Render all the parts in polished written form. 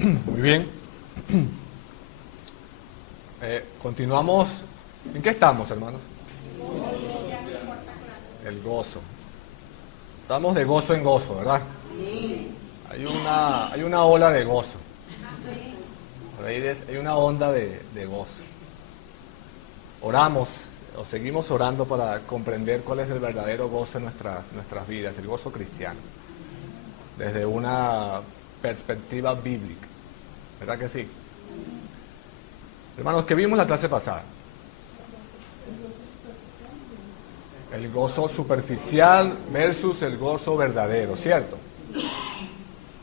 Muy bien. Continuamos. ¿En qué estamos, hermanos? El gozo. Estamos de gozo en gozo, ¿verdad? Hay una ola de gozo. Por ahí hay una onda de gozo. Oramos o seguimos orando para comprender cuál es el verdadero gozo en nuestras vidas, el gozo cristiano, desde una perspectiva bíblica. ¿Verdad que sí? Hermanos, ¿qué vimos la clase pasada? El gozo superficial versus el gozo verdadero, ¿cierto?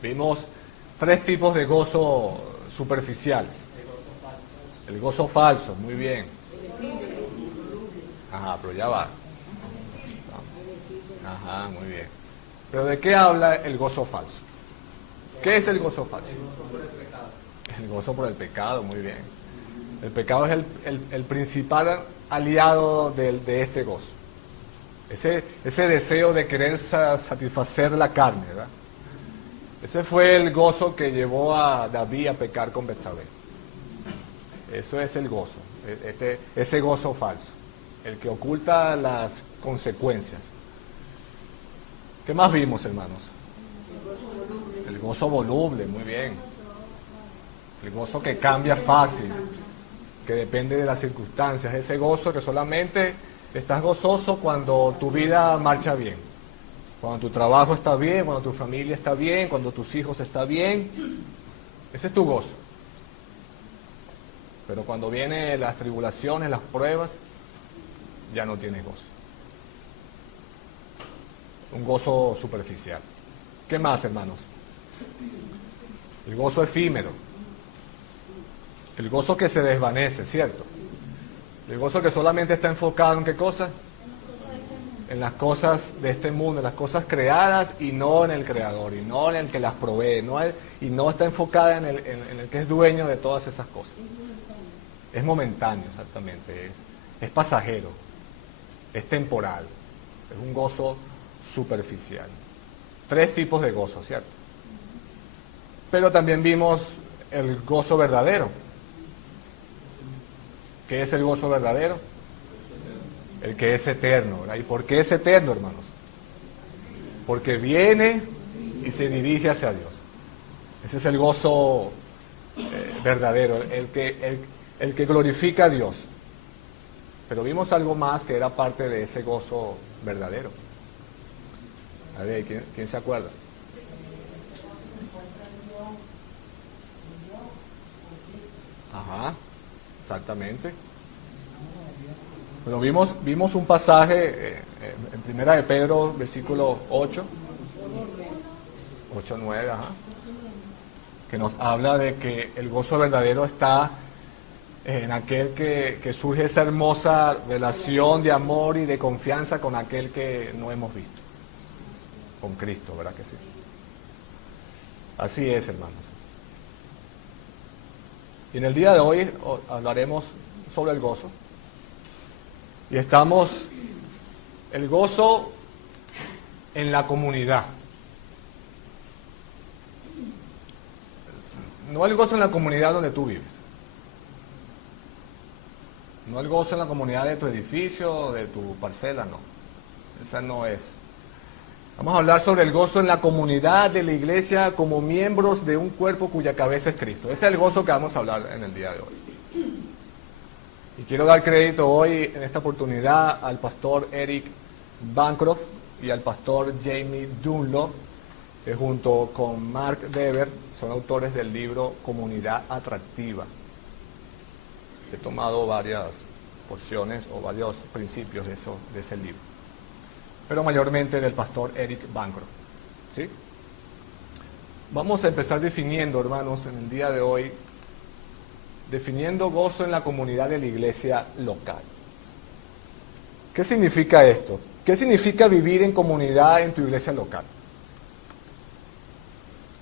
Vimos 3 tipos de gozo superficiales. El gozo falso, muy bien. Ajá, pero ya va. Ajá, muy bien. Pero ¿de qué habla el gozo falso? ¿Qué es el gozo falso? El gozo por el pecado, muy bien. El pecado es el principal aliado de este gozo. Ese deseo de querer satisfacer la carne, ¿verdad? Ese fue el gozo que llevó a David a pecar con Betsabé. Eso es el gozo, ese gozo falso, el que oculta las consecuencias. ¿Qué más vimos, hermanos? El gozo voluble, muy bien. El gozo que cambia fácil, que depende de las circunstancias. Ese gozo que solamente estás gozoso cuando tu vida marcha bien, cuando tu trabajo está bien, cuando tu familia está bien, cuando tus hijos están bien. Ese es tu gozo. Pero cuando vienen las tribulaciones, las pruebas, ya no tienes gozo. Un gozo superficial. ¿Qué más, hermanos? El gozo efímero. El gozo que se desvanece, ¿cierto? El gozo que solamente está enfocado en ¿qué cosa? En las cosas de este mundo, en las cosas creadas y no en el Creador, y no en el que las provee, y no está enfocada en el que es dueño de todas esas cosas. Es momentáneo, exactamente, es pasajero, es temporal, es un gozo superficial. 3 tipos de gozo, ¿cierto? Pero también vimos el gozo verdadero. ¿Qué es el gozo verdadero? El que es eterno, ¿verdad? ¿Y por qué es eterno, hermanos? Porque viene y se dirige hacia Dios. Ese es el gozo verdadero, el que glorifica a Dios. Pero vimos algo más que era parte de ese gozo verdadero. A ver, ¿quién se acuerda? Ajá, exactamente. Pero vimos un pasaje en Primera de Pedro, versículo 8, 9, ajá, que nos habla de que el gozo verdadero está en aquel que surge esa hermosa relación de amor y de confianza con aquel que no hemos visto, con Cristo, ¿verdad que sí? Así es, hermanos. Y en el día de hoy hablaremos sobre el gozo. Y estamos, el gozo en la comunidad. No el gozo en la comunidad donde tú vives. No el gozo en la comunidad de tu edificio, de tu parcela, no. Esa no es. Vamos a hablar sobre el gozo en la comunidad de la iglesia como miembros de un cuerpo cuya cabeza es Cristo. Ese es el gozo que vamos a hablar en el día de hoy. Y quiero dar crédito hoy, en esta oportunidad, al pastor Eric Bancroft y al pastor Jamie Dunlop, que junto con Mark Dever son autores del libro Comunidad Atractiva. He tomado varias porciones o varios principios de ese libro, pero mayormente del pastor Eric Bancroft. ¿Sí? Vamos a empezar definiendo, hermanos, en el día de hoy, definiendo gozo en la comunidad de la iglesia local. ¿Qué significa esto? ¿Qué significa vivir en comunidad en tu iglesia local?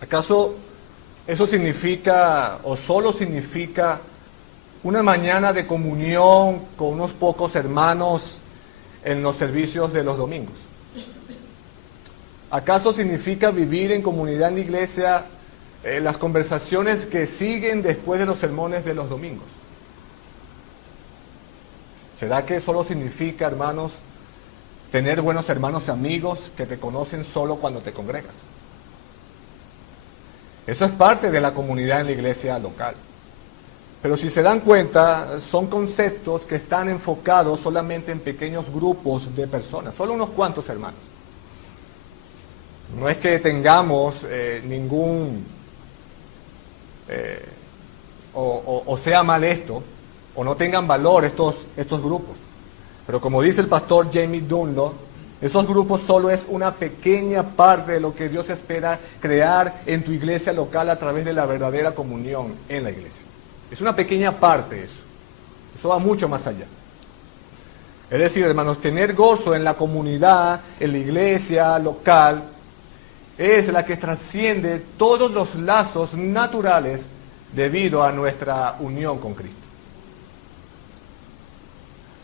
¿Acaso eso significa o solo significa una mañana de comunión con unos pocos hermanos en los servicios de los domingos? ¿Acaso significa vivir en comunidad en la iglesia las conversaciones que siguen después de los sermones de los domingos? ¿Será que solo significa, hermanos, tener buenos hermanos y amigos que te conocen solo cuando te congregas? Eso es parte de la comunidad en la iglesia local. Pero si se dan cuenta, son conceptos que están enfocados solamente en pequeños grupos de personas, solo unos cuantos hermanos. No es que tengamos o sea mal esto, o no tengan valor estos grupos. Pero como dice el pastor Jamie Dunlop, esos grupos solo es una pequeña parte de lo que Dios espera crear en tu iglesia local a través de la verdadera comunión en la iglesia. Es una pequeña parte eso. Eso va mucho más allá. Es decir, hermanos, tener gozo en la comunidad, en la iglesia local, es la que trasciende todos los lazos naturales debido a nuestra unión con Cristo.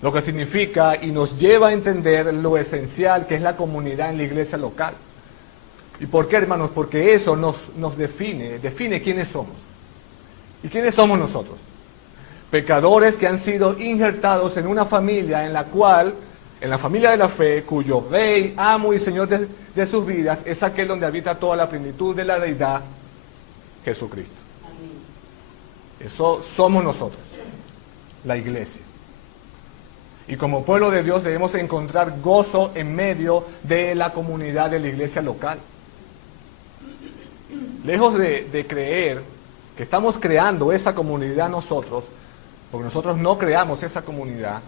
Lo que significa y nos lleva a entender lo esencial que es la comunidad en la iglesia local. ¿Y por qué, hermanos? Porque eso nos define quiénes somos. ¿Y quiénes somos nosotros? Pecadores que han sido injertados en una familia en la cual, en la familia de la fe, cuyo Rey, Amo y Señor de sus vidas es aquel donde habita toda la plenitud de la deidad, Jesucristo. Eso somos nosotros, la iglesia. Y como pueblo de Dios debemos encontrar gozo en medio de la comunidad de la iglesia local. Lejos de creer que estamos creando esa comunidad nosotros, porque nosotros no creamos esa comunidad,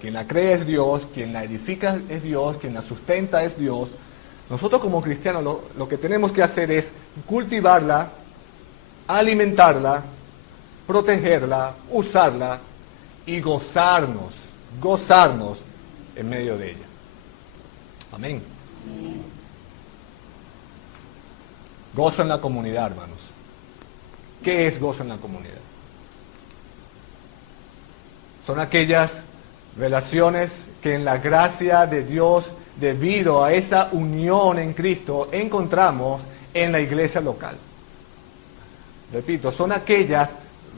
quien la cree es Dios, quien la edifica es Dios, quien la sustenta es Dios. Nosotros como cristianos lo que tenemos que hacer es cultivarla, alimentarla, protegerla, usarla y gozarnos en medio de ella. Amén. Gozo en la comunidad, hermanos. ¿Qué es gozo en la comunidad? Son aquellas relaciones que en la gracia de Dios, debido a esa unión en Cristo, encontramos en la iglesia local. Repito, son aquellas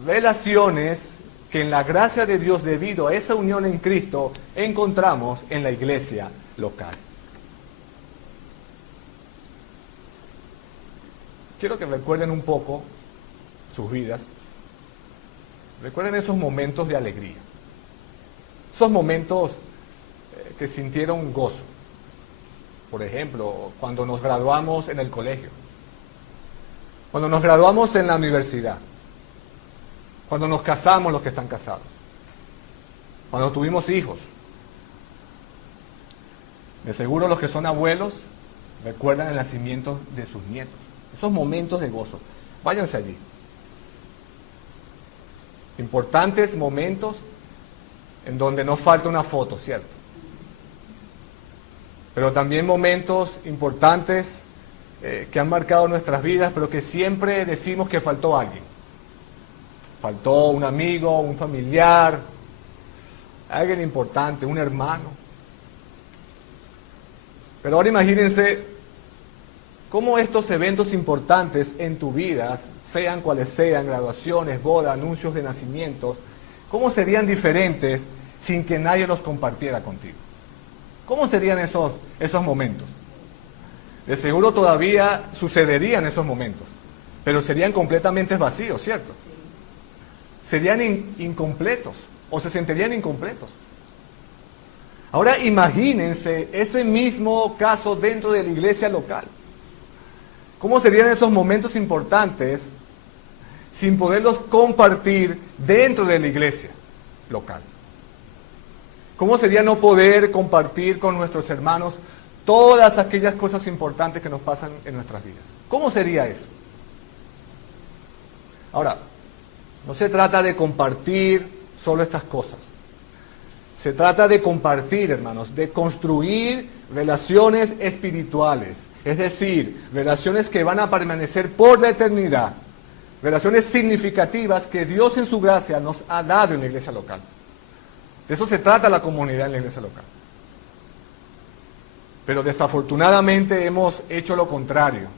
relaciones que en la gracia de Dios, debido a esa unión en Cristo, encontramos en la iglesia local. Quiero que recuerden un poco sus vidas. Recuerden esos momentos de alegría. Esos momentos que sintieron gozo. Por ejemplo, cuando nos graduamos en el colegio. Cuando nos graduamos en la universidad. Cuando nos casamos los que están casados. Cuando tuvimos hijos. De seguro los que son abuelos recuerdan el nacimiento de sus nietos. Esos momentos de gozo. Váyanse allí. Importantes momentos en donde no falta una foto, ¿cierto? Pero también momentos importantes que han marcado nuestras vidas, pero que siempre decimos que faltó alguien. Faltó un amigo, un familiar, alguien importante, un hermano. Pero ahora imagínense cómo estos eventos importantes en tu vida, sean cuales sean, graduaciones, bodas, anuncios de nacimientos, cómo serían diferentes sin que nadie los compartiera contigo. ¿Cómo serían esos momentos? De seguro todavía sucederían esos momentos, pero serían completamente vacíos, ¿cierto? Serían incompletos o se sentirían incompletos. Ahora imagínense ese mismo caso dentro de la iglesia local. ¿Cómo serían esos momentos importantes sin poderlos compartir dentro de la iglesia local? ¿Cómo sería no poder compartir con nuestros hermanos todas aquellas cosas importantes que nos pasan en nuestras vidas? ¿Cómo sería eso? Ahora, no se trata de compartir solo estas cosas. Se trata de compartir, hermanos, de construir relaciones espirituales. Es decir, relaciones que van a permanecer por la eternidad. Relaciones significativas que Dios en su gracia nos ha dado en la iglesia local. De eso se trata la comunidad en la iglesia local. Pero desafortunadamente hemos hecho lo contrario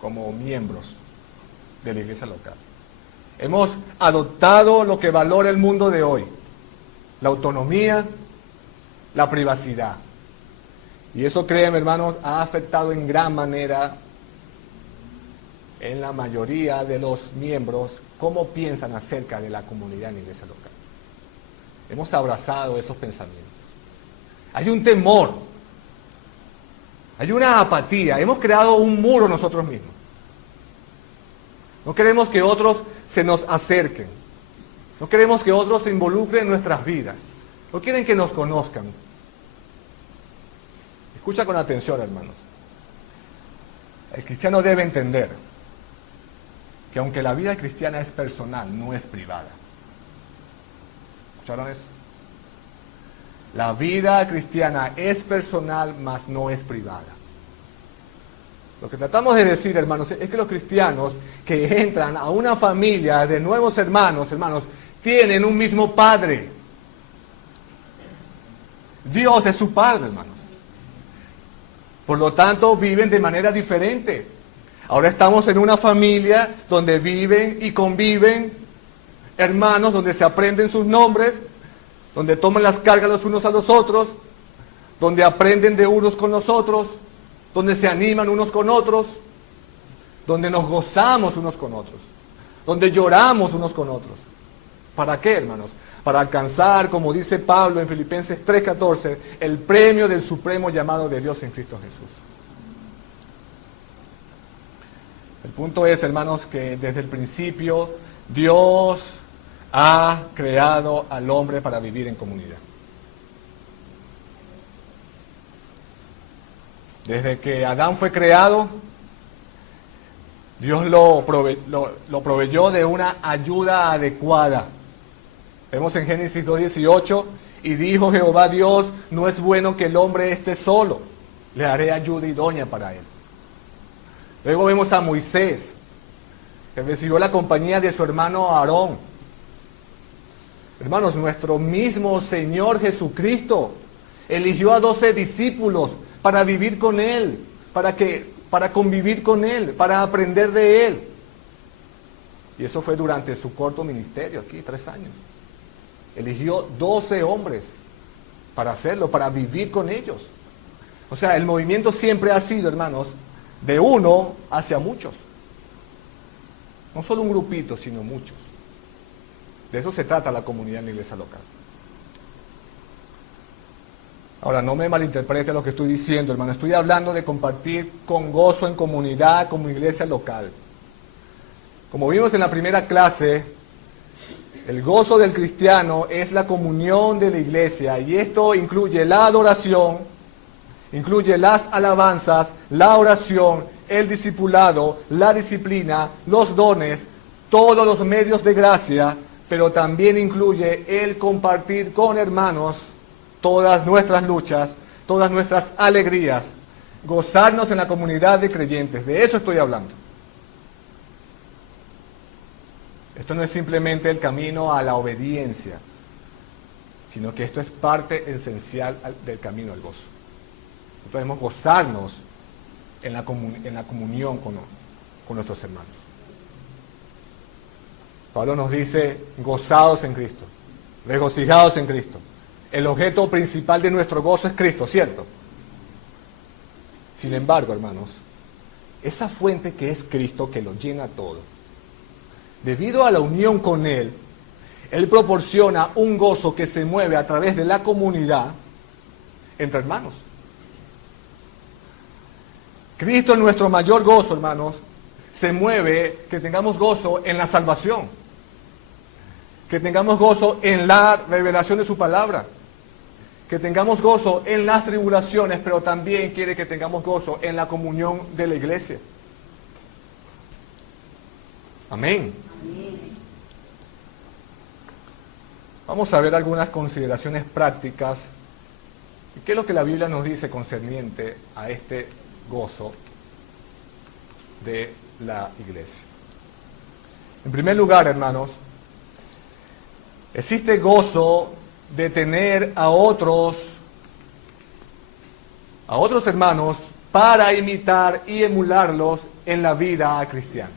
como miembros. de la iglesia local. Hemos adoptado lo que valora el mundo de hoy: la autonomía, la privacidad. Y eso, créanme, hermanos, ha afectado en gran manera en la mayoría de los miembros cómo piensan acerca de la comunidad en la iglesia local. Hemos abrazado esos pensamientos. Hay un temor, hay una apatía, hemos creado un muro nosotros mismos. No queremos que otros se nos acerquen, no queremos que otros se involucren en nuestras vidas, no quieren que nos conozcan. Escucha con atención, hermanos. El cristiano debe entender que aunque la vida cristiana es personal, no es privada. ¿Escucharon eso? La vida cristiana es personal, mas no es privada. Lo que tratamos de decir, hermanos, es que los cristianos que entran a una familia de nuevos hermanos, tienen un mismo Padre. Dios es su Padre, hermanos. Por lo tanto, viven de manera diferente. Ahora estamos en una familia donde viven y conviven hermanos, donde se aprenden sus nombres, donde toman las cargas los unos a los otros, donde aprenden de unos con los otros, donde se animan unos con otros, donde nos gozamos unos con otros, donde lloramos unos con otros. ¿Para qué, hermanos? Para alcanzar, como dice Pablo en Filipenses 3:14, el premio del supremo llamado de Dios en Cristo Jesús. El punto es, hermanos, que desde el principio Dios ha creado al hombre para vivir en comunidad. Desde que Adán fue creado, Dios lo proveyó de una ayuda adecuada. Vemos en Génesis 2:18, y dijo Jehová Dios, no es bueno que el hombre esté solo, le haré ayuda idónea para él. Luego vemos a Moisés, que recibió la compañía de su hermano Aarón. Hermanos, nuestro mismo Señor Jesucristo eligió a 12 discípulos para vivir con Él, para convivir con Él, para aprender de Él. Y eso fue durante su corto ministerio aquí, 3 años. Eligió 12 hombres para hacerlo, para vivir con ellos. O sea, el movimiento siempre ha sido, hermanos, de uno hacia muchos. No solo un grupito, sino muchos. De eso se trata la comunidad en la iglesia local. Ahora, no me malinterprete lo que estoy diciendo, hermano. Estoy hablando de compartir con gozo en comunidad, como iglesia local. Como vimos en la primera clase, el gozo del cristiano es la comunión de la iglesia, y esto incluye la adoración, incluye las alabanzas, la oración, el discipulado, la disciplina, los dones, todos los medios de gracia, pero también incluye el compartir con hermanos todas nuestras luchas, todas nuestras alegrías, gozarnos en la comunidad de creyentes. De eso estoy hablando. Esto no es simplemente el camino a la obediencia, sino que esto es parte esencial del camino al gozo. Podemos gozarnos en la comunión con nuestros hermanos. Pablo nos dice, gozados en Cristo, regocijados en Cristo. El objeto principal de nuestro gozo es Cristo, ¿cierto? Sin embargo, hermanos, esa fuente que es Cristo, que lo llena todo, debido a la unión con Él, Él proporciona un gozo que se mueve a través de la comunidad entre hermanos. Cristo es nuestro mayor gozo, hermanos. Se mueve, que tengamos gozo en la salvación, que tengamos gozo en la revelación de su palabra, que tengamos gozo en las tribulaciones, pero también quiere que tengamos gozo en la comunión de la iglesia. Amén. Vamos a ver algunas consideraciones prácticas. ¿Qué es lo que la Biblia nos dice concerniente a este gozo de la iglesia? En primer lugar, hermanos, existe gozo de tener a otros hermanos para imitar y emularlos en la vida cristiana.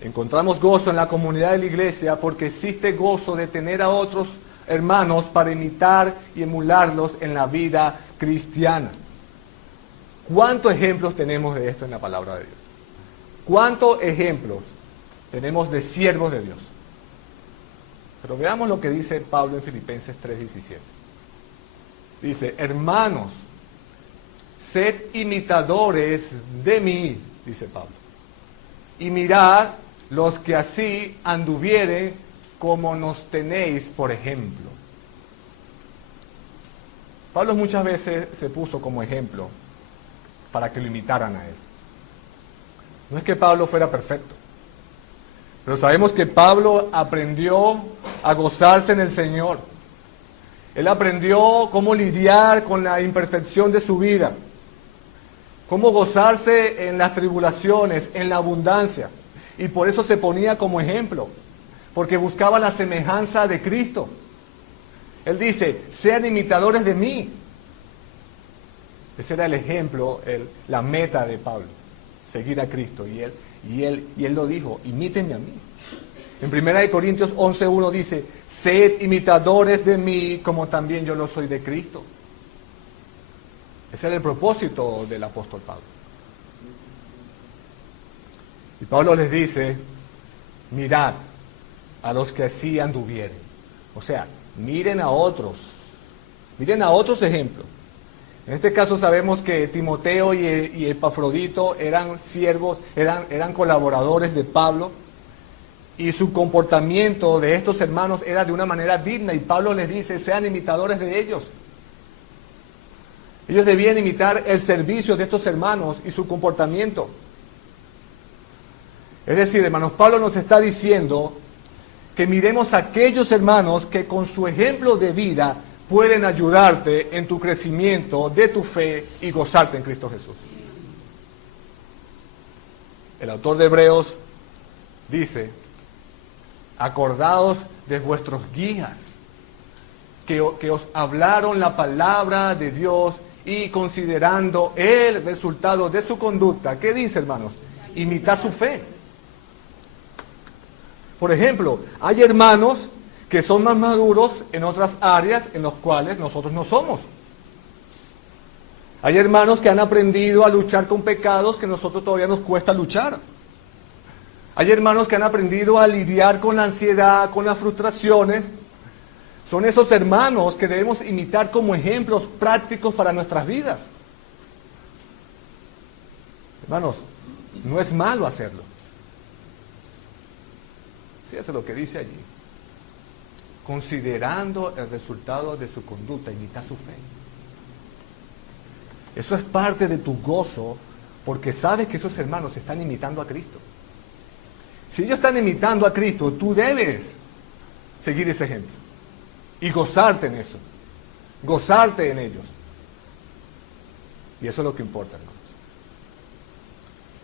Encontramos gozo en la comunidad de la iglesia porque existe gozo de tener a otros hermanos para imitar y emularlos en la vida cristiana. ¿Cuántos ejemplos tenemos de esto en la palabra de Dios? ¿Cuántos ejemplos tenemos de siervos de Dios? Pero veamos lo que dice Pablo en Filipenses 3:17. Dice, hermanos, sed imitadores de mí, dice Pablo, y mirad los que así anduvieren como nos tenéis por ejemplo. Pablo muchas veces se puso como ejemplo para que lo imitaran a él. No es que Pablo fuera perfecto, pero sabemos que Pablo aprendió a gozarse en el Señor. Él aprendió cómo lidiar con la imperfección de su vida, cómo gozarse en las tribulaciones, en la abundancia. Y por eso se ponía como ejemplo, porque buscaba la semejanza de Cristo. Él dice, sean imitadores de mí. Ese era el ejemplo, la meta de Pablo, seguir a Cristo. Y él lo dijo, imítenme a mí. En 1 Corintios 11:1 dice, sed imitadores de mí como también yo lo soy de Cristo. Ese era el propósito del apóstol Pablo. Y Pablo les dice, mirad a los que así anduvieren. O sea, miren a otros ejemplos. En este caso sabemos que Timoteo y Epafrodito eran siervos, eran colaboradores de Pablo, y su comportamiento de estos hermanos era de una manera digna, y Pablo les dice, sean imitadores de ellos. Ellos debían imitar el servicio de estos hermanos y su comportamiento. Es decir, hermanos, Pablo nos está diciendo que miremos a aquellos hermanos que con su ejemplo de vida pueden ayudarte en tu crecimiento de tu fe y gozarte en Cristo Jesús. El autor de Hebreos dice, acordaos de vuestros guías, que os hablaron la palabra de Dios y considerando el resultado de su conducta. ¿Qué dice, hermanos? Imitad su fe. Por ejemplo, hay hermanos que son más maduros en otras áreas en las cuales nosotros no somos. Hay hermanos que han aprendido a luchar con pecados que nosotros todavía nos cuesta luchar. Hay hermanos que han aprendido a lidiar con la ansiedad, con las frustraciones. Son esos hermanos que debemos imitar como ejemplos prácticos para nuestras vidas. Hermanos, no es malo hacerlo. Fíjate lo que dice allí. Considerando el resultado de su conducta, imita su fe. Eso es parte de tu gozo, porque sabes que esos hermanos están imitando a Cristo. Si ellos están imitando a Cristo, tú debes seguir ese ejemplo y gozarte en eso, gozarte en ellos. Y eso es lo que importa, hermanos.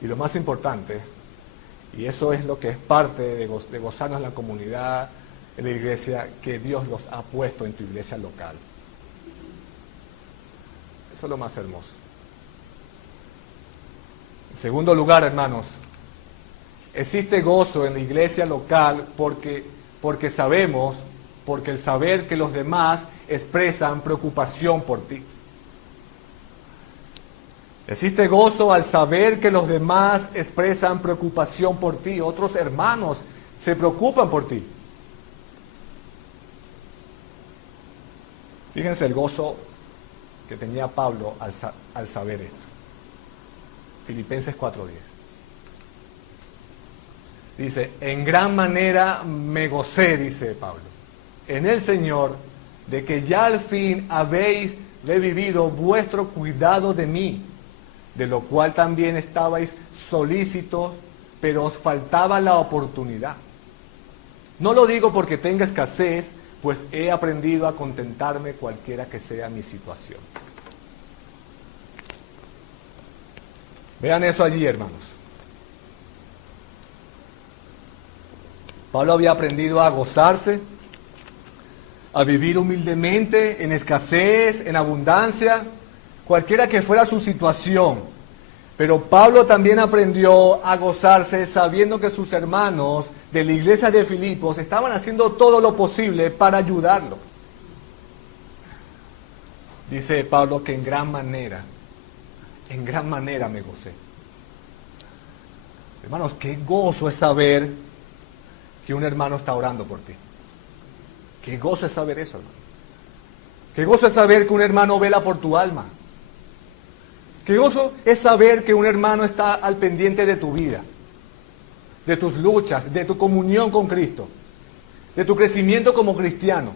Y lo más importante, y eso es lo que es parte de gozarnos en la comunidad, en la iglesia, que Dios los ha puesto en tu iglesia local. Eso es lo más hermoso. En segundo lugar, hermanos, existe gozo en la iglesia local porque sabemos, porque el saber que los demás expresan preocupación por ti. Existe gozo al saber que los demás expresan preocupación por ti. Otros hermanos se preocupan por ti. Fíjense el gozo que tenía Pablo al saber esto. Filipenses 4:10. Dice, en gran manera me gocé, dice Pablo, en el Señor, de que ya al fin habéis revivido vuestro cuidado de mí, de lo cual también estabais solícitos, pero os faltaba la oportunidad. No lo digo porque tenga escasez, pues he aprendido a contentarme cualquiera que sea mi situación. Vean eso allí, hermanos. Pablo había aprendido a gozarse, a vivir humildemente, en escasez, en abundancia, cualquiera que fuera su situación. Pero Pablo también aprendió a gozarse sabiendo que sus hermanos de la iglesia de Filipos estaban haciendo todo lo posible para ayudarlo. Dice Pablo que en gran manera me gocé. Hermanos, qué gozo es saber que un hermano está orando por ti. Qué gozo es saber eso, hermano. Qué gozo es saber que un hermano vela por tu alma. Qué gozo es saber que un hermano está al pendiente de tu vida, de tus luchas, de tu comunión con Cristo, de tu crecimiento como cristiano.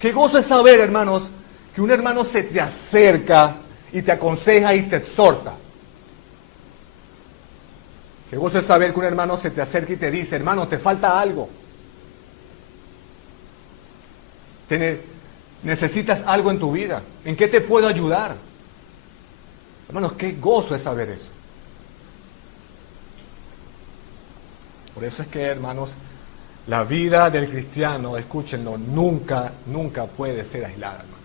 Qué gozo es saber, hermanos, que un hermano se te acerca y te aconseja y te exhorta. Qué gozo es saber que un hermano se te acerca y te dice, hermano, te falta algo. Necesitas algo en tu vida. ¿En qué te puedo ayudar? Hermanos, qué gozo es saber eso. Por eso es que, hermanos, la vida del cristiano, escúchenlo, nunca puede ser aislada, hermanos.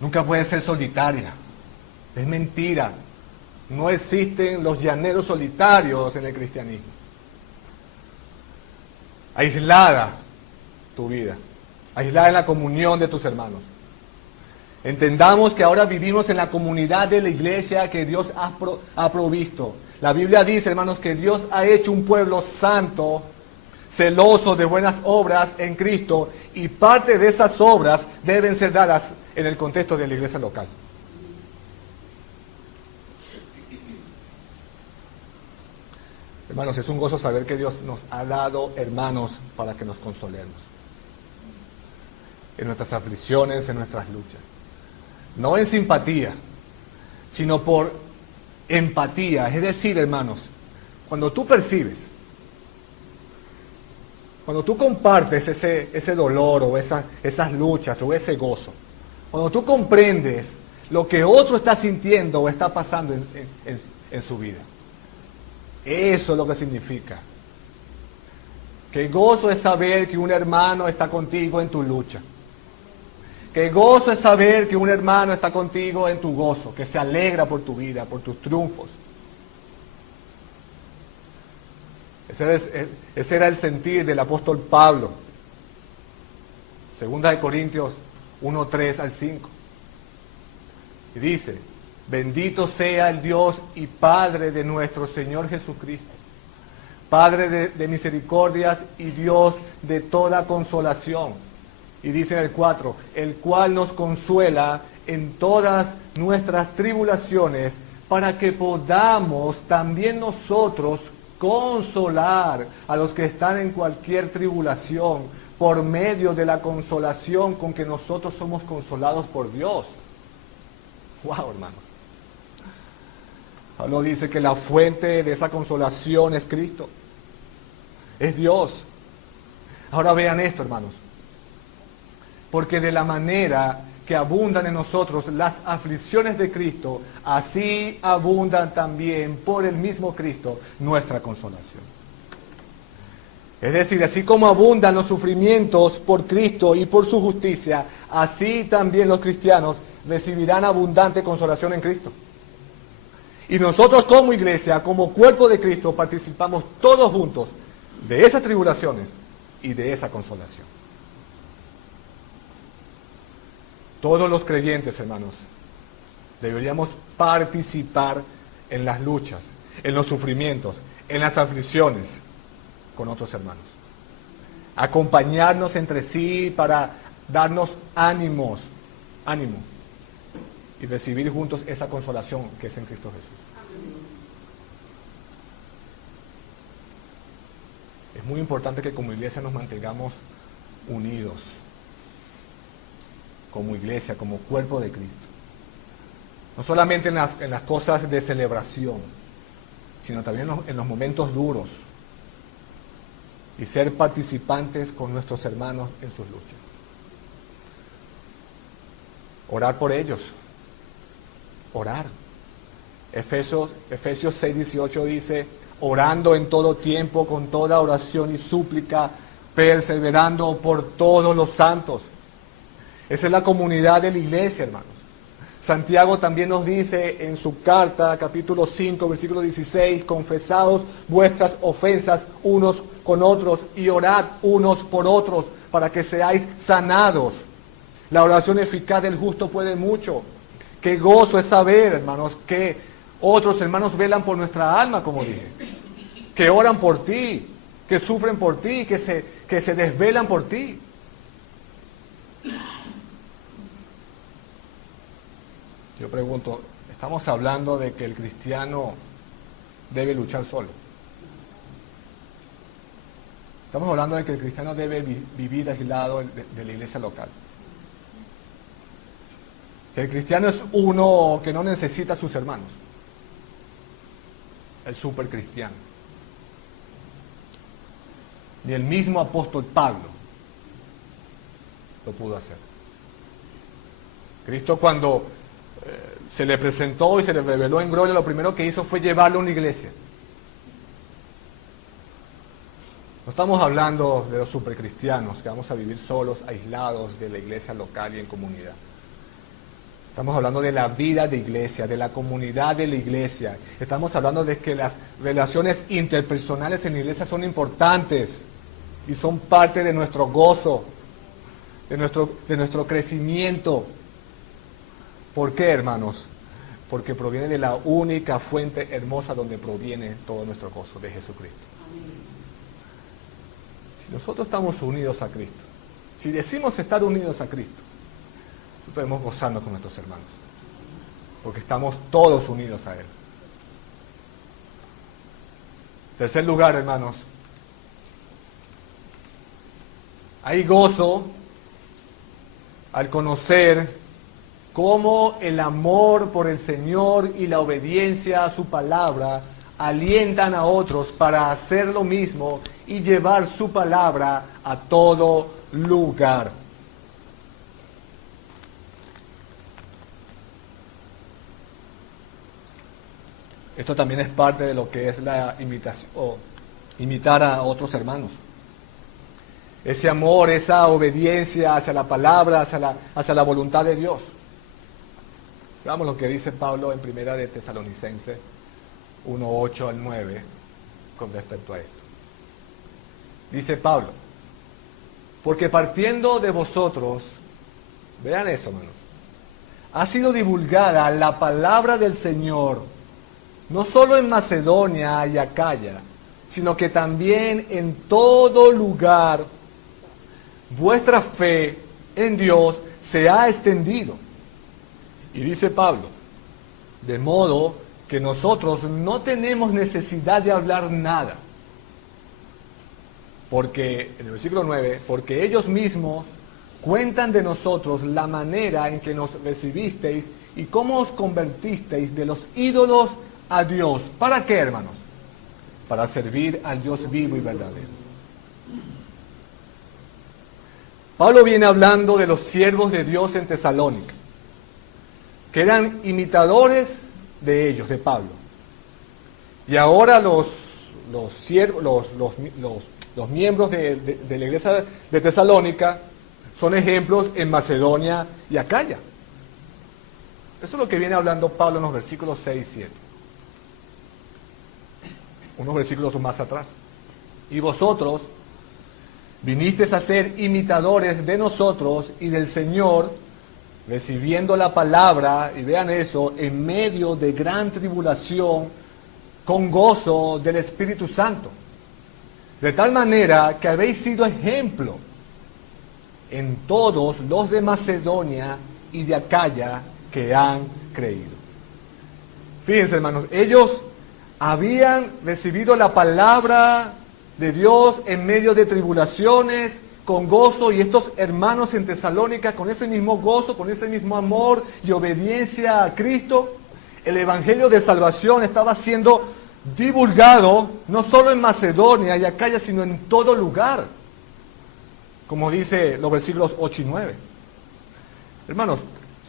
Nunca puede ser solitaria. Es mentira. No existen los llaneros solitarios en el cristianismo. Aislada tu vida. Aislada en la comunión de tus hermanos. Entendamos que ahora vivimos en la comunidad de la iglesia que Dios ha provisto. La Biblia dice, hermanos, que Dios ha hecho un pueblo santo, celoso de buenas obras en Cristo, y parte de esas obras deben ser dadas en el contexto de la iglesia local. Hermanos, es un gozo saber que Dios nos ha dado hermanos para que nos consolemos en nuestras aflicciones, en nuestras luchas. No en simpatía, sino por empatía. Es decir, hermanos, cuando tú percibes, cuando tú compartes ese dolor o esas luchas o ese gozo, cuando tú comprendes lo que otro está sintiendo o está pasando en su vida, eso es lo que significa. Qué gozo es saber que un hermano está contigo en tu lucha. Qué gozo es saber que un hermano está contigo en tu gozo, que se alegra por tu vida, por tus triunfos. Ese era el sentir del apóstol Pablo. Segunda de Corintios 1, 3 al 5. Y dice, bendito sea el Dios y Padre de nuestro Señor Jesucristo, Padre de misericordias y Dios de toda consolación. Y dice en el 4, el cual nos consuela en todas nuestras tribulaciones, para que podamos también nosotros consolar a los que están en cualquier tribulación, por medio de la consolación con que nosotros somos consolados por Dios. ¡Wow, hermano! Pablo dice que la fuente de esa consolación es Cristo, es Dios. Ahora vean esto, hermanos. Porque de la manera que abundan en nosotros las aflicciones de Cristo, así abundan también por el mismo Cristo nuestra consolación. Es decir, así como abundan los sufrimientos por Cristo y por su justicia, así también los cristianos recibirán abundante consolación en Cristo. Y nosotros como iglesia, como cuerpo de Cristo, participamos todos juntos de esas tribulaciones y de esa consolación. Todos los creyentes, hermanos, deberíamos participar en las luchas, en los sufrimientos, en las aflicciones con otros hermanos. Acompañarnos entre sí para darnos ánimo y recibir juntos esa consolación que es en Cristo Jesús. Es muy importante que como iglesia nos mantengamos unidos, como iglesia, como cuerpo de Cristo. No solamente en las cosas de celebración, sino también en los momentos duros. Y ser participantes con nuestros hermanos en sus luchas. Orar por ellos. Orar. Efesios 6:18 dice, orando en todo tiempo, con toda oración y súplica, perseverando por todos los santos. Esa es la comunidad de la iglesia, hermanos. Santiago también nos dice en su carta, capítulo 5, versículo 16, confesaos vuestras ofensas unos con otros y orad unos por otros para que seáis sanados. La oración eficaz del justo puede mucho. Qué gozo es saber, hermanos, que otros hermanos velan por nuestra alma, como dije. Que oran por ti, que sufren por ti, que se desvelan por ti. Yo pregunto, ¿estamos hablando de que el cristiano debe luchar solo? Estamos hablando de que el cristiano debe vivir aislado de la iglesia local. Que el cristiano es uno que no necesita a sus hermanos. El supercristiano. Ni el mismo apóstol Pablo lo pudo hacer. Cristo, cuando se le presentó y se le reveló en gloria, lo primero que hizo fue llevarlo a una iglesia. No estamos hablando de los supercristianos que vamos a vivir solos, aislados de la iglesia local y en comunidad. Estamos hablando de la vida de iglesia, de la comunidad de la iglesia. Estamos hablando de que las relaciones interpersonales en la iglesia son importantes y son parte de nuestro gozo, de nuestro crecimiento. ¿Por qué, hermanos? Porque proviene de la única fuente hermosa donde proviene todo nuestro gozo, de Jesucristo. Si nosotros estamos unidos a Cristo, si decimos estar unidos a Cristo, podemos gozarnos con nuestros hermanos, porque estamos todos unidos a Él. Tercer lugar, hermanos, hay gozo al conocer cómo el amor por el Señor y la obediencia a su palabra alientan a otros para hacer lo mismo y llevar su palabra a todo lugar. Esto también es parte de lo que es la imitación, o imitar a otros hermanos. Ese amor, esa obediencia hacia la palabra, hacia la voluntad de Dios. Veamos lo que dice Pablo en Primera de Tesalonicenses 1:8 al 9 con respecto a esto. Dice Pablo, porque partiendo de vosotros, vean esto, hermanos, ha sido divulgada la palabra del Señor, no solo en Macedonia y Acaya, sino que también en todo lugar vuestra fe en Dios se ha extendido. Y dice Pablo, de modo que nosotros no tenemos necesidad de hablar nada. Porque, en el versículo 9, porque ellos mismos cuentan de nosotros la manera en que nos recibisteis y cómo os convertisteis de los ídolos a Dios. ¿Para qué, hermanos? Para servir al Dios vivo y verdadero. Pablo viene hablando de los siervos de Dios en Tesalónica, que eran imitadores de ellos, de Pablo. Y ahora los miembros de la iglesia de Tesalónica son ejemplos en Macedonia y Acaya. Eso es lo que viene hablando Pablo en los versículos 6 y 7. Unos versículos más atrás. Y vosotros vinisteis a ser imitadores de nosotros y del Señor, recibiendo la palabra, y vean eso, en medio de gran tribulación, con gozo del Espíritu Santo. De tal manera que habéis sido ejemplo en todos los de Macedonia y de Acaya que han creído. Fíjense, hermanos, ellos habían recibido la palabra de Dios en medio de tribulaciones, con gozo, y estos hermanos en Tesalónica, con ese mismo gozo, con ese mismo amor y obediencia a Cristo, el evangelio de salvación estaba siendo divulgado no solo en Macedonia y Acaya, sino en todo lugar, como dice los versículos 8 y 9. Hermanos,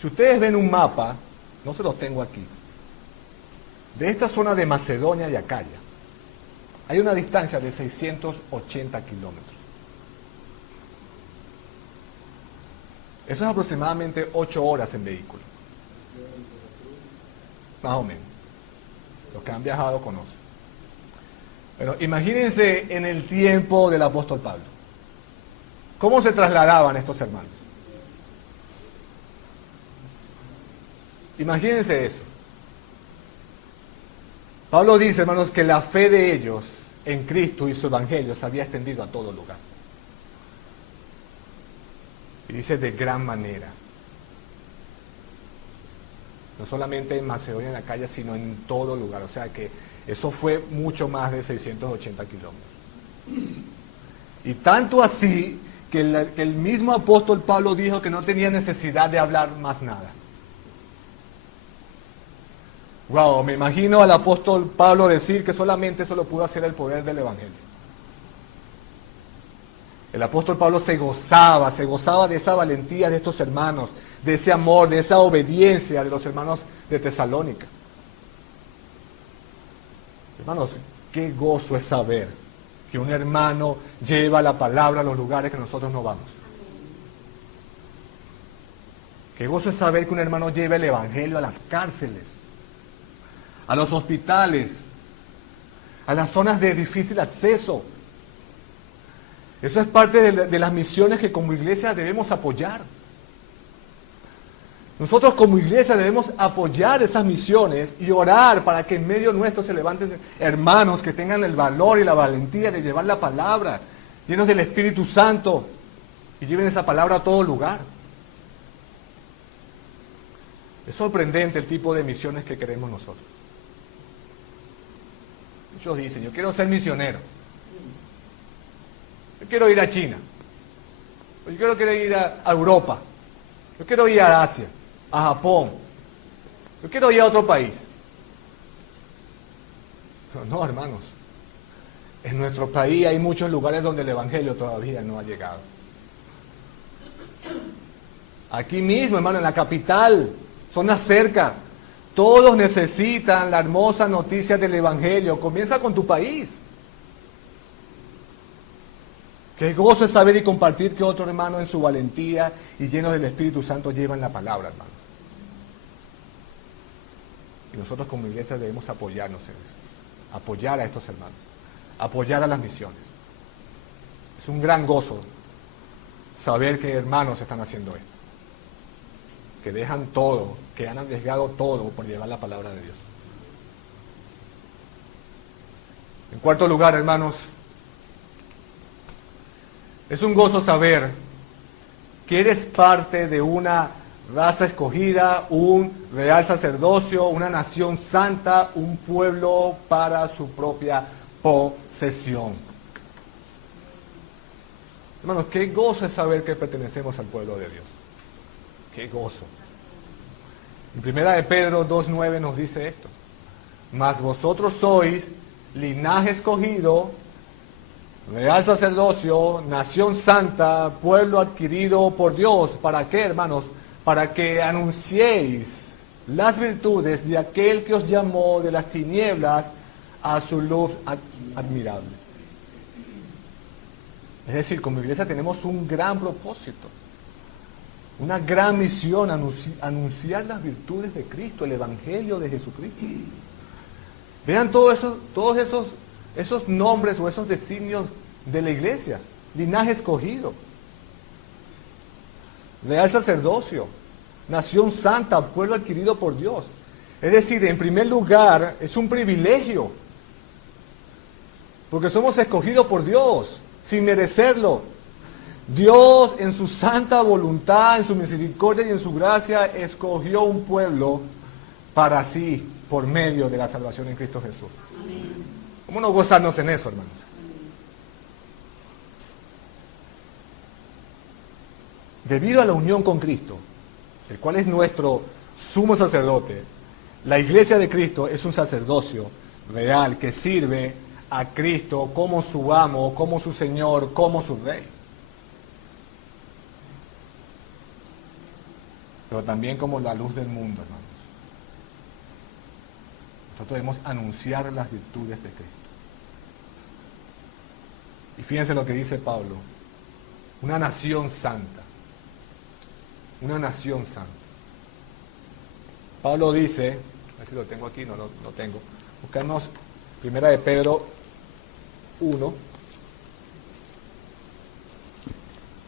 si ustedes ven un mapa, no se los tengo aquí, de esta zona de Macedonia y Acaya, hay una distancia de 680 kilómetros. Eso es aproximadamente 8 horas en vehículo. más o menos. Los que han viajado conocen. Pero imagínense en el tiempo del apóstol Pablo. ¿Cómo se trasladaban estos hermanos? Imagínense eso. Pablo dice, hermanos, que la fe de ellos en Cristo y su evangelio se había extendido a todo lugar. Y dice de gran manera. No solamente en Macedonia, en la calle, sino en todo lugar. O sea que eso fue mucho más de 680 kilómetros. Y tanto así que el mismo apóstol Pablo dijo que no tenía necesidad de hablar más nada. Wow, me imagino al apóstol Pablo decir que solamente eso lo pudo hacer el poder del evangelio. El apóstol Pablo se gozaba de esa valentía de estos hermanos, de ese amor, de esa obediencia de los hermanos de Tesalónica. Hermanos, qué gozo es saber que un hermano lleva la palabra a los lugares que nosotros no vamos. Qué gozo es saber que un hermano lleva el evangelio a las cárceles, a los hospitales, a las zonas de difícil acceso. Eso es parte de las misiones que como iglesia debemos apoyar. Nosotros como iglesia debemos apoyar esas misiones y orar para que en medio nuestro se levanten hermanos que tengan el valor y la valentía de llevar la palabra, llenos del Espíritu Santo, y lleven esa palabra a todo lugar. Es sorprendente el tipo de misiones que queremos nosotros. Muchos dicen, yo quiero ser misionero. Yo quiero ir a China. Yo quiero ir a Europa. Yo quiero ir a Asia, a Japón. Yo quiero ir a otro país. No, hermanos. En nuestro país hay muchos lugares donde el evangelio todavía no ha llegado. Aquí mismo, hermano, en la capital, zona cerca, todos necesitan la hermosa noticia del evangelio. Comienza con tu país. Qué gozo es saber y compartir que otro hermano en su valentía y lleno del Espíritu Santo llevan la palabra, hermano. Y nosotros como iglesia debemos apoyarnos en eso, apoyar a estos hermanos, apoyar a las misiones. Es un gran gozo saber que hermanos están haciendo esto, que dejan todo, que han arriesgado todo por llevar la palabra de Dios. En cuarto lugar, hermanos, es un gozo saber que eres parte de una raza escogida, un real sacerdocio, una nación santa, un pueblo para su propia posesión. Hermanos, qué gozo es saber que pertenecemos al pueblo de Dios. Qué gozo. En primera de Pedro 2:9 nos dice esto. Mas vosotros sois linaje escogido, real sacerdocio, nación santa, pueblo adquirido por Dios. ¿Para qué, hermanos? Para que anunciéis las virtudes de aquel que os llamó de las tinieblas a su luz admirable. Es decir, como iglesia tenemos un gran propósito, una gran misión, anunciar las virtudes de Cristo, el Evangelio de Jesucristo. Vean todos esos nombres o esos designios de la iglesia. Linaje escogido, real sacerdocio, nación santa, pueblo adquirido por Dios. Es decir, en primer lugar, es un privilegio, porque somos escogidos por Dios, sin merecerlo. Dios, en su santa voluntad, en su misericordia y en su gracia, escogió un pueblo para sí, por medio de la salvación en Cristo Jesús. Amén. ¿Cómo no gozarnos en eso, hermanos? Debido a la unión con Cristo, el cual es nuestro sumo sacerdote, la iglesia de Cristo es un sacerdocio real que sirve a Cristo como su amo, como su Señor, como su Rey. Pero también como la luz del mundo, hermanos. Nosotros debemos anunciar las virtudes de Cristo. Y fíjense lo que dice Pablo. Una nación santa. Una nación santa. Pablo dice A ver si lo tengo aquí, no tengo. Buscamos Primera de Pedro 1,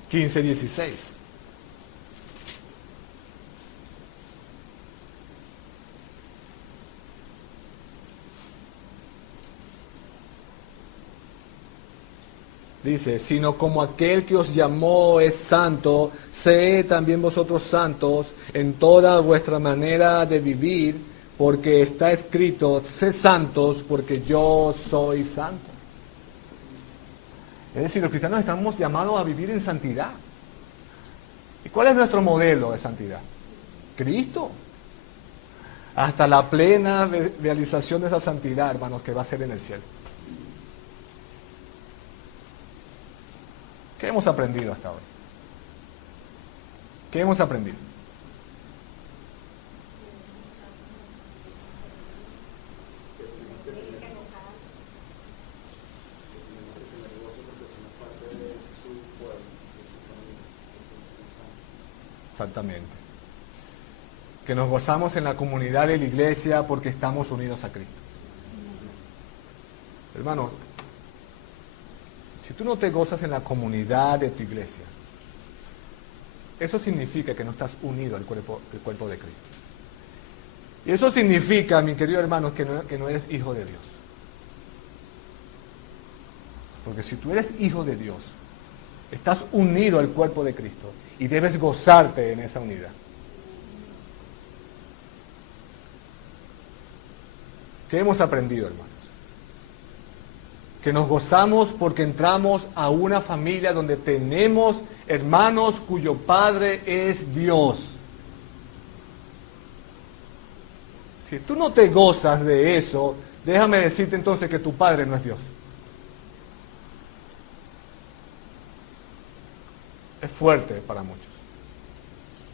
15, 16. Dice, sino como aquel que os llamó es santo, sed también vosotros santos en toda vuestra manera de vivir, porque está escrito, sed santos porque yo soy santo. Es decir, los cristianos estamos llamados a vivir en santidad. ¿Y cuál es nuestro modelo de santidad? Cristo. Hasta la plena realización de esa santidad, hermanos, que va a ser en el cielo. ¿Qué hemos aprendido hasta ahora? ¿Qué hemos aprendido? Exactamente. Que nos gozamos en la comunidad de la iglesia porque estamos unidos a Cristo. Hermano, si tú no te gozas en la comunidad de tu iglesia, eso significa que no estás unido al cuerpo de Cristo. Y eso significa, mi querido hermano, que no eres hijo de Dios. Porque si tú eres hijo de Dios, estás unido al cuerpo de Cristo y debes gozarte en esa unidad. ¿Qué hemos aprendido, hermanos? Que nos gozamos porque entramos a una familia donde tenemos hermanos cuyo padre es Dios. Si tú no te gozas de eso, déjame decirte entonces que tu padre no es Dios. Es fuerte para muchos.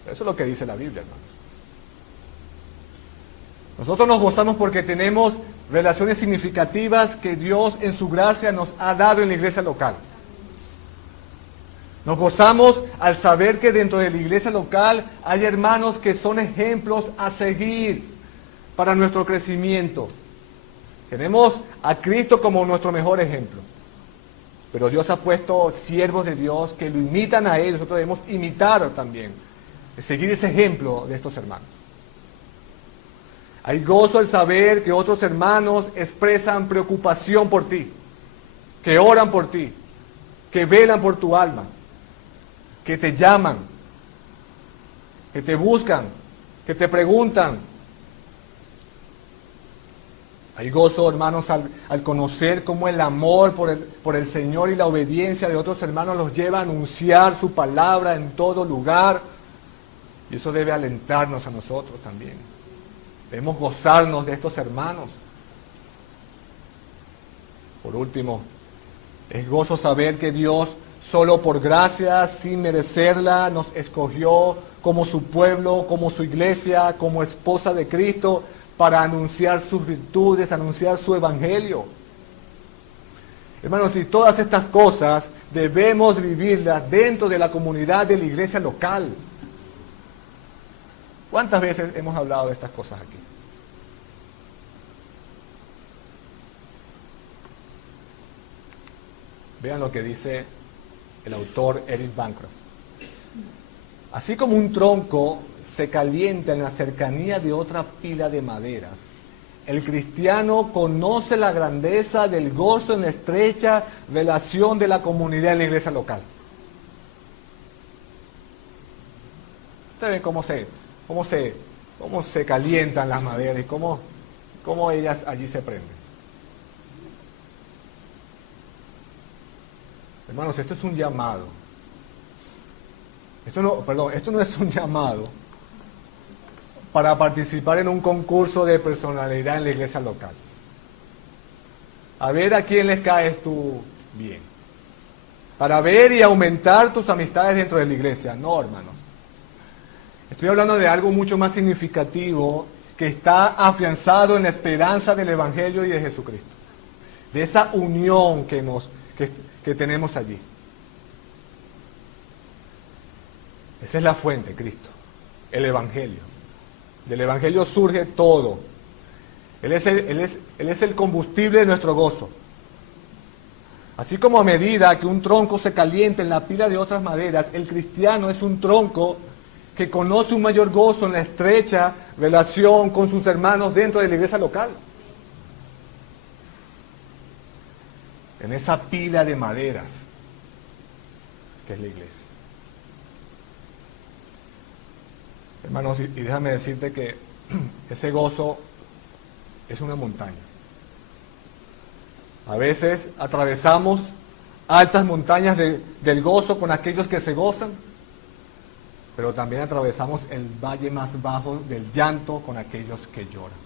Eso es lo que dice la Biblia, hermanos. Nosotros nos gozamos porque tenemos relaciones significativas que Dios en su gracia nos ha dado en la iglesia local. Nos gozamos al saber que dentro de la iglesia local hay hermanos que son ejemplos a seguir para nuestro crecimiento. Tenemos a Cristo como nuestro mejor ejemplo. Pero Dios ha puesto siervos de Dios que lo imitan a Él. Nosotros debemos imitar también, seguir ese ejemplo de estos hermanos. Hay gozo al saber que otros hermanos expresan preocupación por ti, que oran por ti, que velan por tu alma, que te llaman, que te buscan, que te preguntan. Hay gozo, hermanos, al conocer cómo el amor por el Señor y la obediencia de otros hermanos los lleva a anunciar su palabra en todo lugar. Y eso debe alentarnos a nosotros también. Debemos gozarnos de estos hermanos. Por último, es gozo saber que Dios, solo por gracia, sin merecerla, nos escogió como su pueblo, como su iglesia, como esposa de Cristo, para anunciar sus virtudes, anunciar su evangelio. Hermanos, y todas estas cosas debemos vivirlas dentro de la comunidad de la iglesia local. ¿Cuántas veces hemos hablado de estas cosas aquí? Vean lo que dice el autor Eric Bancroft. Así como un tronco se calienta en la cercanía de otra pila de maderas, el cristiano conoce la grandeza del gozo en la estrecha relación de la comunidad en la iglesia local. Ustedes ven cómo se calientan las maderas y cómo ellas allí se prenden. Hermanos, esto es un llamado. Esto no es un llamado para participar en un concurso de personalidad en la iglesia local. A ver a quién les caes tú bien. Para ver y aumentar tus amistades dentro de la iglesia. No, hermanos. Estoy hablando de algo mucho más significativo que está afianzado en la esperanza del Evangelio y de Jesucristo. De esa unión que tenemos allí. Esa es la fuente, Cristo, el Evangelio. Del Evangelio surge todo, Él es el combustible de nuestro gozo. Así como a medida que un tronco se calienta en la pila de otras maderas, el cristiano es un tronco que conoce un mayor gozo en la estrecha relación con sus hermanos dentro de la iglesia local. En esa pila de maderas que es la iglesia. Hermanos, y déjame decirte que ese gozo es una montaña. A veces atravesamos altas montañas del gozo con aquellos que se gozan, pero también atravesamos el valle más bajo del llanto con aquellos que lloran.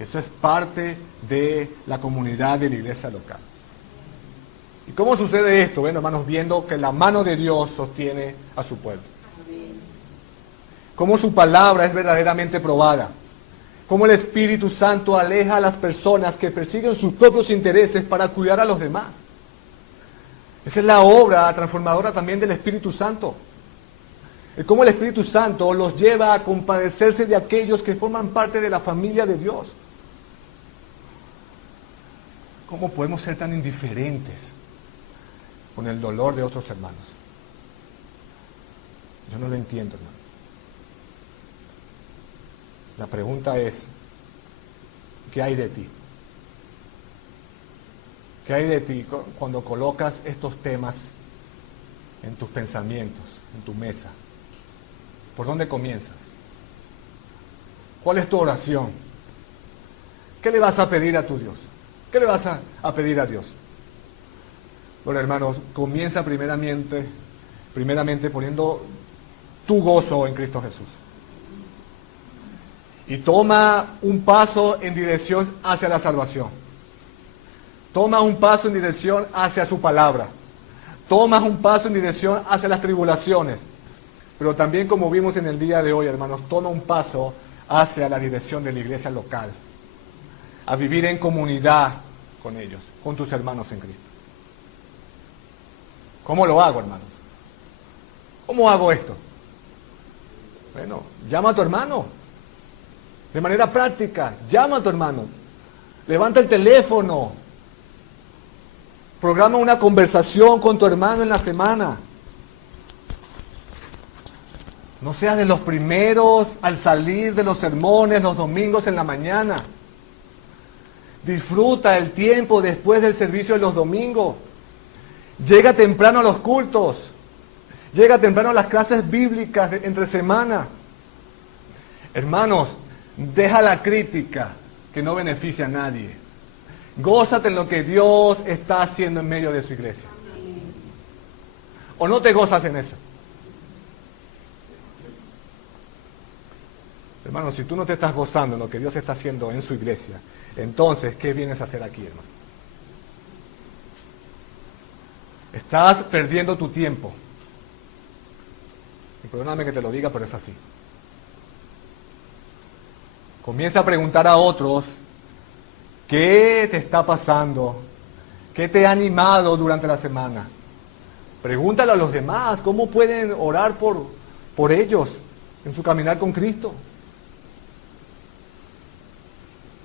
Eso es parte de la comunidad de la iglesia local. ¿Y cómo sucede esto? Bueno, hermanos, viendo que la mano de Dios sostiene a su pueblo. Cómo su palabra es verdaderamente probada. Cómo el Espíritu Santo aleja a las personas que persiguen sus propios intereses para cuidar a los demás. Esa es la obra transformadora también del Espíritu Santo. El cómo el Espíritu Santo los lleva a compadecerse de aquellos que forman parte de la familia de Dios. ¿Cómo podemos ser tan indiferentes con el dolor de otros hermanos? Yo no lo entiendo, hermano. La pregunta es, ¿qué hay de ti? ¿Qué hay de ti cuando colocas estos temas en tus pensamientos, en tu mesa? ¿Por dónde comienzas? ¿Cuál es tu oración? ¿Qué le vas a pedir a tu Dios? ¿Qué le vas a pedir a Dios? Bueno, hermanos, comienza primeramente poniendo tu gozo en Cristo Jesús. Y toma un paso en dirección hacia la salvación. Toma un paso en dirección hacia su palabra. Toma un paso en dirección hacia las tribulaciones. Pero también, como vimos en el día de hoy, hermanos, toma un paso hacia la dirección de la iglesia local. A vivir en comunidad con ellos, con tus hermanos en Cristo. ¿Cómo lo hago, hermanos? ¿Cómo hago esto? Bueno, llama a tu hermano. De manera práctica, llama a tu hermano. Levanta el teléfono. Programa una conversación con tu hermano en la semana. No seas de los primeros al salir de los sermones los domingos en la mañana. Disfruta el tiempo después del servicio de los domingos. Llega temprano a los cultos. Llega temprano a las clases bíblicas entre semana. Hermanos, deja la crítica que no beneficia a nadie. Gózate en lo que Dios está haciendo en medio de su iglesia. ¿O no te gozas en eso? Hermanos, si tú no te estás gozando en lo que Dios está haciendo en su iglesia, entonces, ¿qué vienes a hacer aquí, hermano? Estás perdiendo tu tiempo. Y perdóname que te lo diga, pero es así. Comienza a preguntar a otros, ¿qué te está pasando? ¿Qué te ha animado durante la semana? Pregúntale a los demás, ¿cómo pueden orar por ellos en su caminar con Cristo?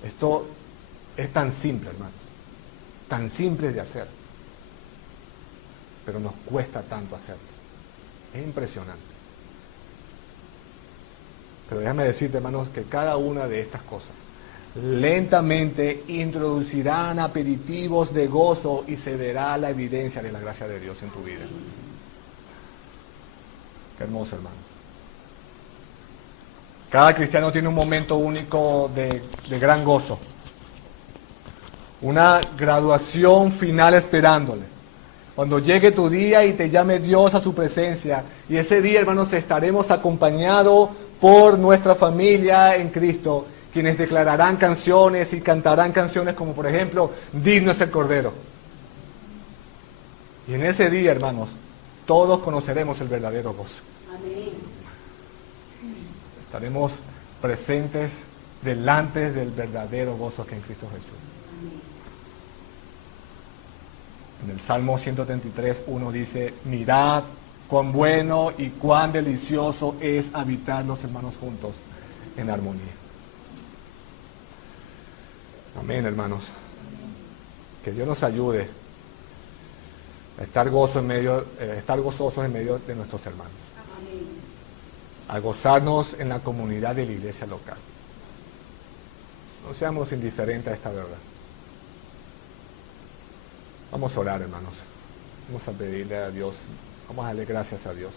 Esto es tan simple, hermano. Tan simple de hacer. Pero nos cuesta tanto hacerlo. Es impresionante. Pero déjame decirte, hermanos, que cada una de estas cosas lentamente introducirán aperitivos de gozo y se verá la evidencia de la gracia de Dios en tu vida. Qué hermoso, hermano. Cada cristiano tiene un momento único de gran gozo. Una graduación final esperándole. Cuando llegue tu día y te llame Dios a su presencia. Y ese día, hermanos, estaremos acompañados por nuestra familia en Cristo, quienes declararán canciones y cantarán canciones como, por ejemplo, digno es el Cordero. Y en ese día, hermanos, todos conoceremos el verdadero gozo. Amén. Estaremos presentes delante del verdadero gozo que en Cristo Jesús. En el Salmo 133:1 dice, mirad cuán bueno y cuán delicioso es habitar los hermanos juntos en armonía. Amén, hermanos. Que Dios nos ayude a estar gozosos en medio de nuestros hermanos. A gozarnos en la comunidad de la iglesia local. No seamos indiferentes a esta verdad. Vamos a orar, hermanos. Vamos a pedirle a Dios. Vamos a darle gracias a Dios.